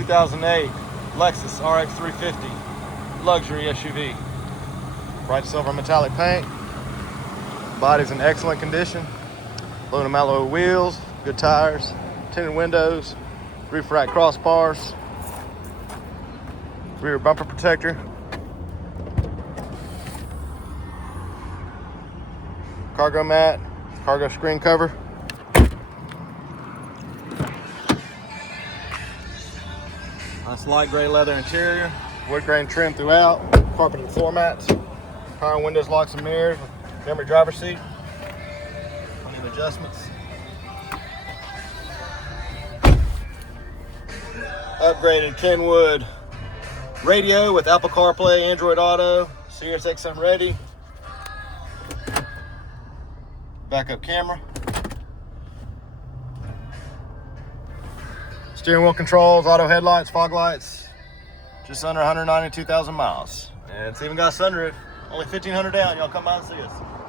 2008 Lexus RX 350 luxury SUV. Bright silver metallic paint. Body's in excellent condition. Aluminum alloy wheels, good tires, tinted windows, roof rack crossbars, rear bumper protector, cargo mat, cargo screen cover. Nice light gray leather interior, wood grain trim throughout, carpeted floor mats, power windows, locks and mirrors, memory driver seat, plenty of adjustments. Upgraded Kenwood radio with Apple CarPlay, Android Auto, Sirius XM ready, backup camera, steering wheel controls, auto headlights, fog lights, just under 192,000 miles. And it's even got a sunroof, only 1,500 down. Y'all come by and see us.